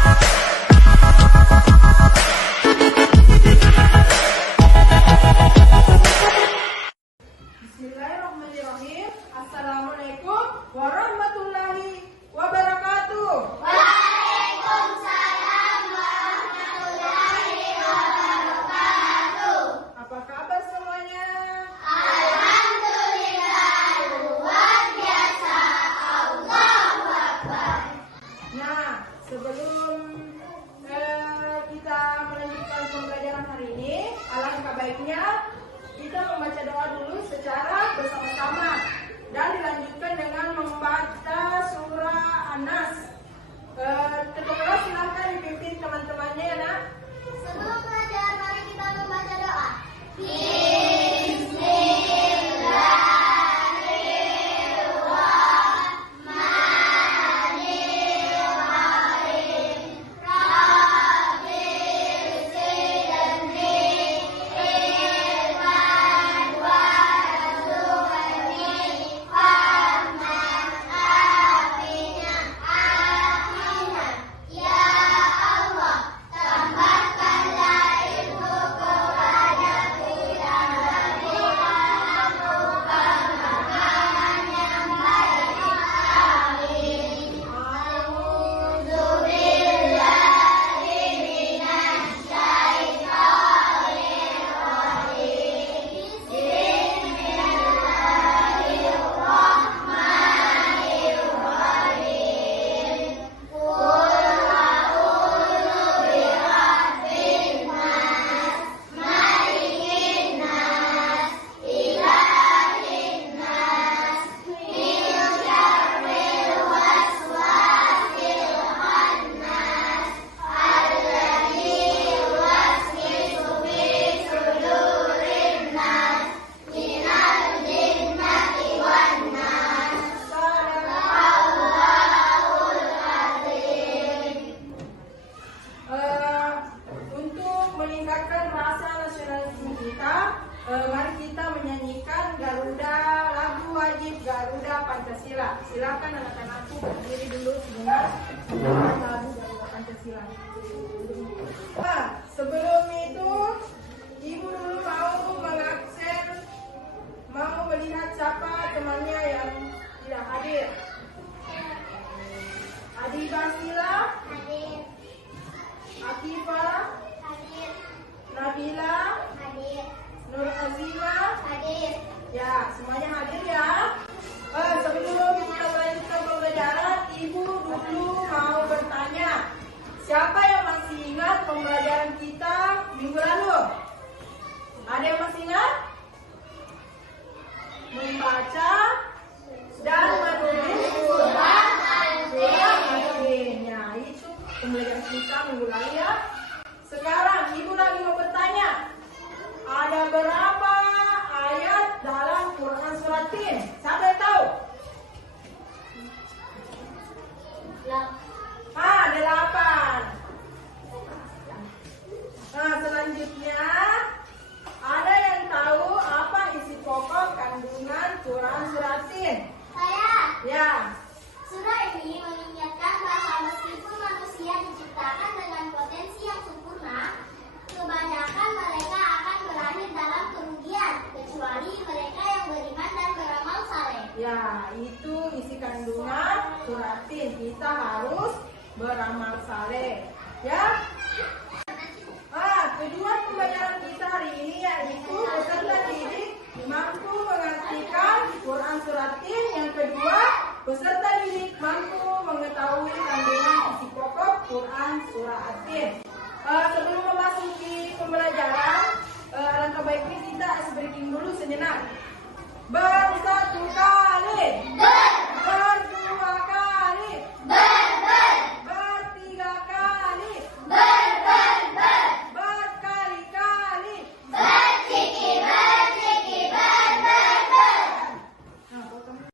Bismillahirrahmanirrahim. Assalamualaikum warahmatullahi wabarakatuh. Waalaikumsalam warahmatullahi wabarakatuh. Apa kabar semuanya? Alhamdulillah, luar biasa. Allahu Akbar. Nah, sebelum kita melanjutkan pembelajaran hari ini, alangkah baiknya kita membaca doa dulu secara bersama-sama dan dilanjutkan dengan membaca surah An-Nas. Ketua silahkan dipimpin teman-temannya ya nak. Sebelum belajar, mari kita membaca doa. Untuk meningkatkan rasa nasionalisme kita, mari kita menyanyikan lagu wajib Garuda Pancasila. Silakan anak-anakku berdiri dulu sebentar menyanyikan lagu Garuda Pancasila. Sebelum itu, ibu dulu mau melihat siapa temannya yang tidak hadir. Adi Basila, Hadir, Akifah, hadir, Nabila, hadir, Nur Azima, hadir. ya semuanya hadir ya. Sebelum kita melanjutkan pembelajaran, ibu dulu mau bertanya, siapa yang masih ingat pembelajaran kita minggu lalu? Ada yang masih ingat? Membaca dan menulis surat Al-Fatihah. Ya, itu pembelajaran kita minggu lalu ya. Sekarang ibu lagi mau bertanya, ada berapa ayat dalam Quran surat Tin? Siapa yang tahu? Ada 8. Nah, selanjutnya ada yang tahu apa isi pokok kandungan Quran surat Tin? Saya. Ya. Surah ini mengingatkan bahwa meskipun manusia diciptakan dengan potensi yang sempurna, kebanyakan mereka akan berakhir dalam kerugian, kecuali mereka yang beriman dan beramal saleh. Ya, itu isi kandungan surat Tin. Kita harus beramal saleh. Ya. Tujuan pembelajaran kita hari ini yaitu peserta didik mampu mengartikan Quran surat Tin. Yang kedua, peserta didik mampu mengetahui kandungan isi pokok Quran surat Tin. Sebelum memasuki pembelajaran, alangkah baiknya kita ice breaking dulu sejenak. Bersatu kali, berdua kali, bertiga kali, berkali-kali.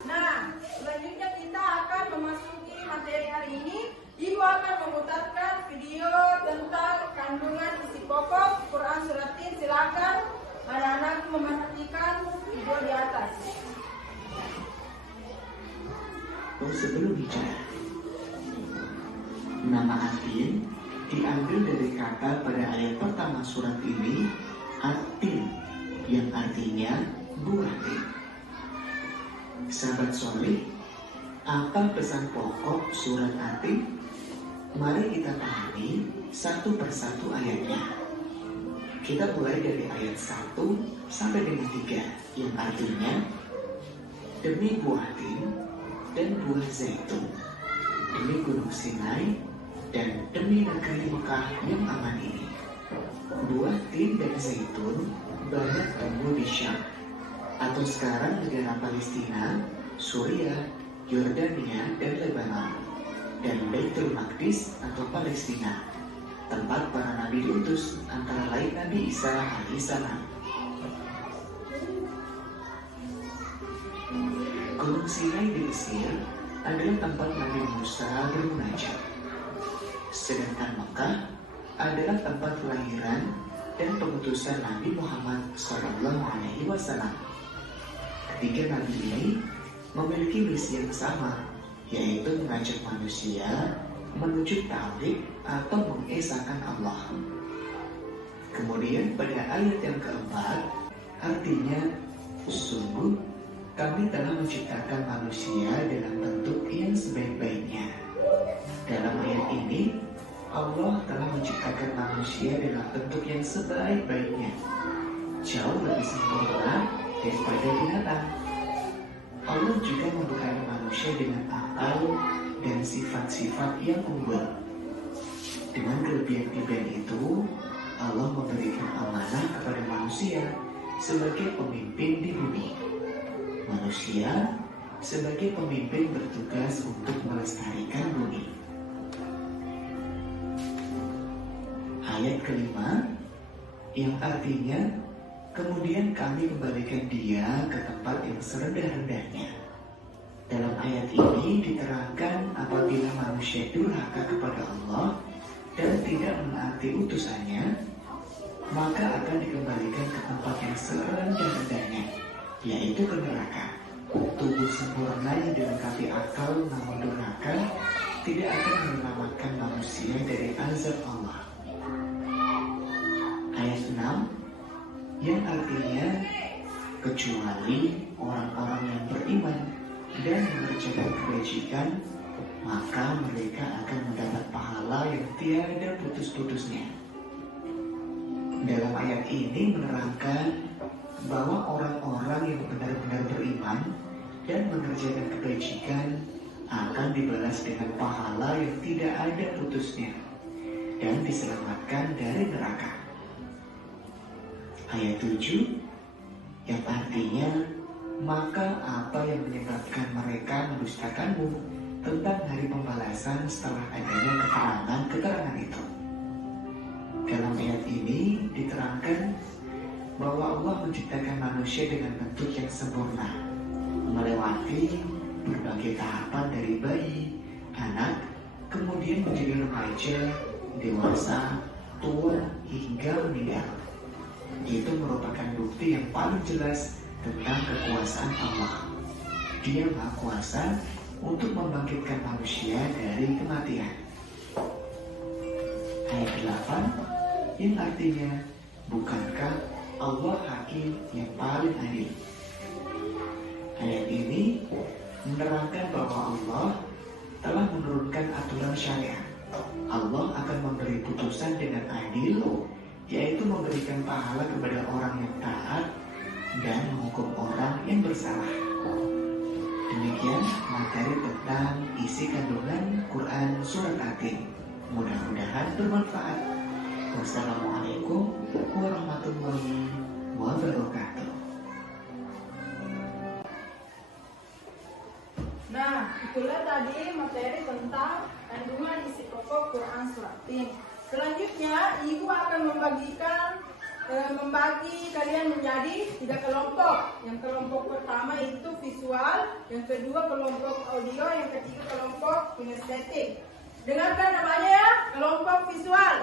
Nah, selanjutnya kita akan memasuki materi hari ini. Ibu akan memutarkan video tentang kandungan isi pokok Quran surat Tin. Silakan anak-anak memperhatikan video di atas. Sebelum bicara, Nama Atin diambil dari kata pada ayat pertama surat ini, Atin, yang artinya buah tin. Sahabat soleh, apa pesan pokok surat Atin? Mari kita pahami satu persatu ayatnya. Kita mulai dari ayat 1 sampai dengan 3, yang artinya, demi buah tin dan buah zaitun, demi gunung Sinai dan demi negeri Mekah yang aman ini. Buah tin dan zaitun banyak tumbuh di Syam, atau sekarang negara Palestina, Suriah, Yordania, dan Lebanon, dan Baitul Maqdis atau Palestina, tempat para nabi diutus, antara lain Nabi Isa alaihissalam. Gunung Sinai di Mesir adalah tempat Nabi Musa bermunajat. Sedangkan Mekah adalah tempat kelahiran dan pengutusan Nabi Muhammad SAW. Ketiga nabi ini memiliki misi yang sama, yaitu mengajak manusia menuju tauhid atau mengesahkan Allah. Kemudian pada ayat yang keempat, artinya, sungguh kami telah menciptakan manusia dalam bentuk yang sebaik-baiknya. Dalam ayat ini, Allah telah menciptakan manusia dalam bentuk yang sebaik-baiknya, jauh lebih sempurna daripada binatang. Allah juga membekali manusia dengan akal dan sifat-sifat yang unggul. Dengan kelebihan-kelebihan itu, Allah memberikan amanah kepada manusia sebagai pemimpin di bumi. Manusia sebagai pemimpin bertugas untuk melestarikan bumi. Ayat kelima, yang artinya, kemudian kami kembalikan dia ke tempat yang serendah-rendahnya. Dalam ayat ini diterangkan apabila manusia durhaka kepada Allah dan tidak menaati utusannya, maka akan dikembalikan ke tempat yang serendah-rendahnya, yaitu ke neraka. Tubuh sempurna yang dilengkapi akal namun durhaka tidak akan menyelamatkan manusia dari azab Allah. Ayat 6, yang artinya, kecuali orang-orang yang beriman dan mengerjakan kebajikan, maka mereka akan mendapat pahala yang tiada putus-putusnya. Dalam ayat ini menerangkan bahwa orang-orang yang benar-benar beriman dan mengerjakan kebajikan akan dibalas dengan pahala yang tidak ada putusnya dan diselamatkan dari neraka. Ayat 7, yang artinya, maka apa yang menyebabkan mereka mendustakanmu tentang hari pembalasan setelah adanya keterangan itu. Dalam ayat ini diterangkan bahwa Allah menciptakan manusia dengan bentuk yang sempurna, melewati berbagai tahapan dari bayi, anak, kemudian menjadi remaja, dewasa, tua, hingga meninggal. Itu merupakan bukti yang paling jelas tentang kekuasaan Allah. Dia Maha Kuasa untuk membangkitkan manusia dari kematian. Ayat 8, yang artinya, bukankah Allah hakim yang paling adil? Ayat ini menerangkan bahwa Allah telah menurunkan aturan syariat. Allah akan memberi putusan dengan adil, yaitu memberikan pahala kepada orang yang taat dan menghukum orang yang bersalah. Demikian materi tentang isi kandungan Quran Surat Atin. Mudah-mudahan bermanfaat. Wassalamualaikum warahmatullahi wabarakatuh. Nah, itulah tadi materi tentang kandungan isi pokok Quran Surat Atin. Selanjutnya, Ibu akan membagi kalian menjadi 3 kelompok. Yang kelompok pertama itu visual, yang kedua kelompok audio, yang ketiga kelompok kinestetik. Dengarkan namanya ya, kelompok visual.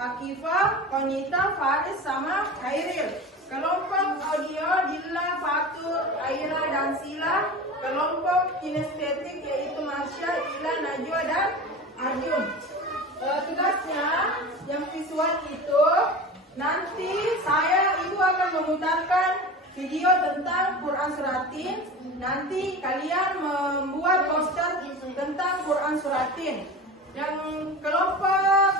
Akifah, Konita, Faris, sama Khairil. Kelompok audio, Dilla, Fatur, Aira, dan Sila. Kelompok kinestetik yaitu Marsha, Ila, Najwa, dan Arjun. memutarkan video tentang Quran Suratin. Nanti kalian membuat poster tentang Quran Suratin. Yang kelompok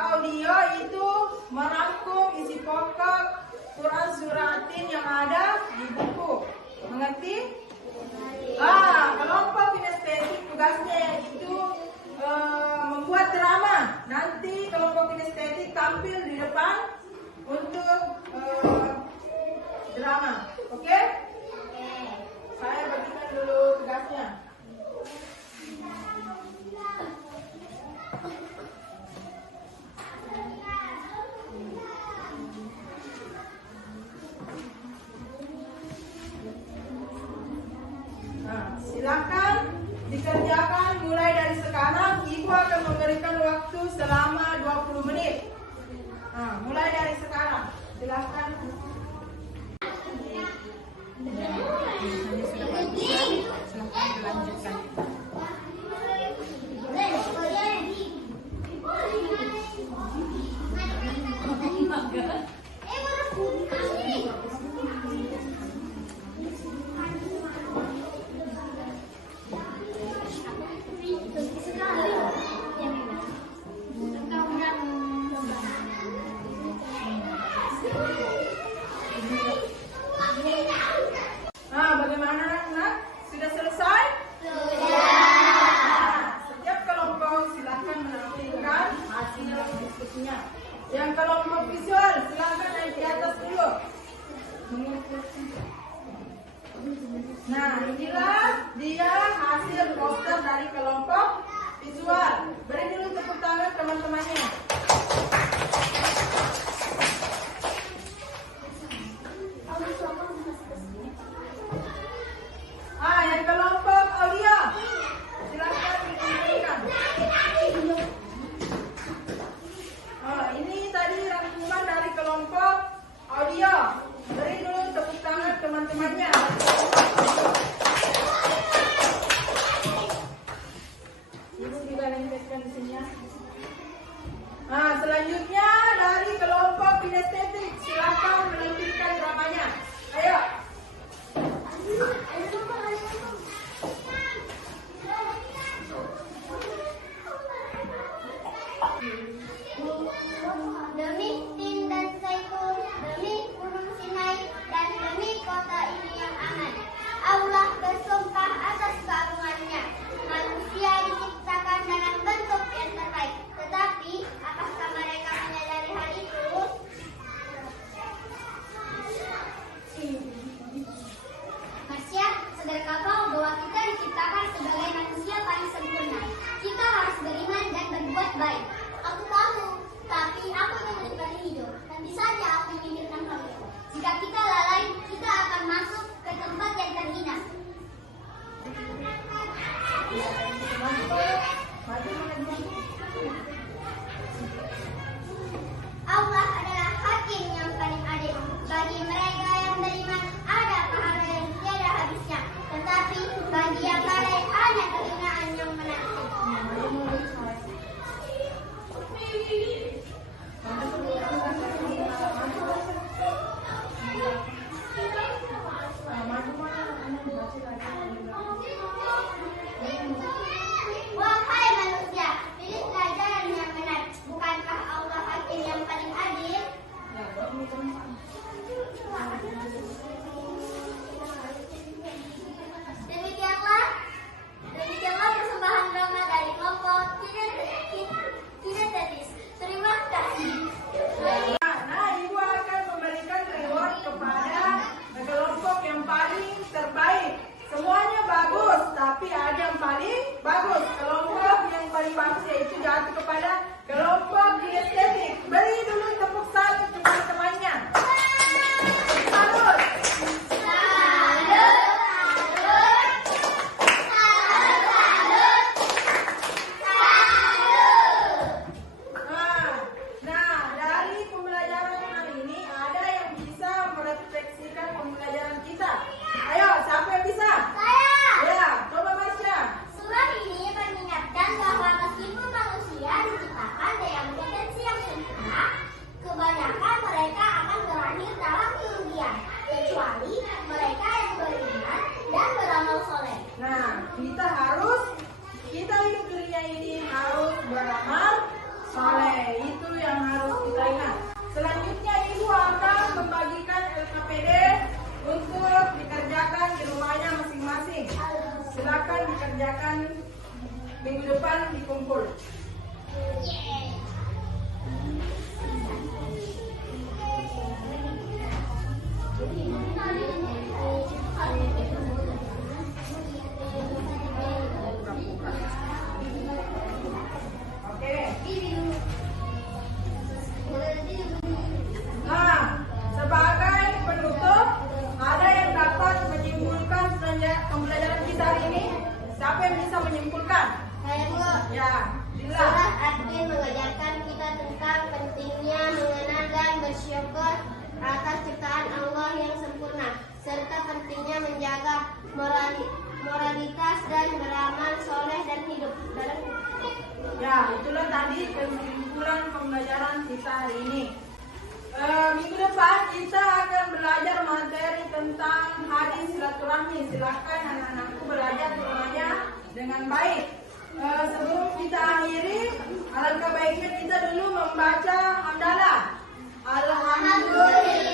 audio itu merangkum isi pokok Quran Suratin yang ada di buku. Mengerti? Kelompok kinestetik tugasnya itu membuat drama. Nanti kelompok kinestetik tampil di depan untuk drama. Oke? Saya bagikan dulu tugasnya. Silakan dikerjakan mulai dari sekarang. Ibu akan memberikan waktu selama 20 menit. Mulai dari sekarang. Silakan. Dilanjutkan. Bagaimana anak? Sudah selesai? Sudah. Setiap kelompok silakan menampilkan hasil diskusinya. Yang kelompok visual silakan naik di atas dulu. Nah, inilah dia hasil poster dari kelompok visual. Beri dulu tepuk tangan teman-temannya. Yang kelompok audio silakan ditampilkan. Ini tadi rangkuman dari kelompok audio. Beri dulu tepuk tangan teman-temannya. Ibu juga lengkapkan di sini ya. Selanjutnya dari kelompok kinestetik silakan menampilkan dramanya. Ayo. Demi Tin dan Zaitun, demi Gunung Sinai, dan demi kota ini yang aman, Allah bersumpah atas keagungannya. Manusia diciptakan dengan bentuk yang terbaik, tetapi apakah mereka menyadari hal itu? Marsya, sadarkah kau bahwa kita diciptakan sebagai manusia paling sempurna? Kita harus beriman dan berbuat baik. Aku tahu, tapi aku ingin menikmati hidup. Tentu saja aku memikirkan hal itu. Jika kita lalai, kita akan masuk ke tempat yang terhina. Allah adalah hakim yang paling adil. Bagi mereka yang beriman, ada pahala yang tiada habisnya. Tetapi bagi yang lalai, hanya kehinaan yang menanti. Wahai manusia, pilihlah jalan yang benar. Bukankah Allah hakim yang paling adil? Demikianlah persembahan drama dari kelompok kinestetis. Terima kasih. Ibu akan memberikan reward kepada kelompok yang paling terbaik. Semuanya bagus, tapi ada yang paling bagus. Kelompok yang paling bagus yaitu jatuh kepada kelompok kinestetik. Beri dulu tepuk tangan teman-temannya. kerjakan minggu depan di kumpul. Oke. Nah, sebagai penutup, ada yang dapat menyimpulkan pembelajaran kita hari ini? Siapa yang bisa menyimpulkan? Saya Bu. Ya, Dila. Surat At-Tin mengajarkan kita tentang pentingnya mengenal dan bersyukur atas ciptaan Allah yang sempurna, serta pentingnya menjaga moralitas dan beramal soleh dan hidup dalam. Ya, itulah tadi kesimpulan pembelajaran kita hari ini. Minggu depan kita akan belajar materi tentang hadis silaturahmi. Silakan anak-anakku belajar semuanya dengan baik. Sebelum kita akhiri, alangkah baiknya kita dulu membaca hamdalah. Alhamdulillah.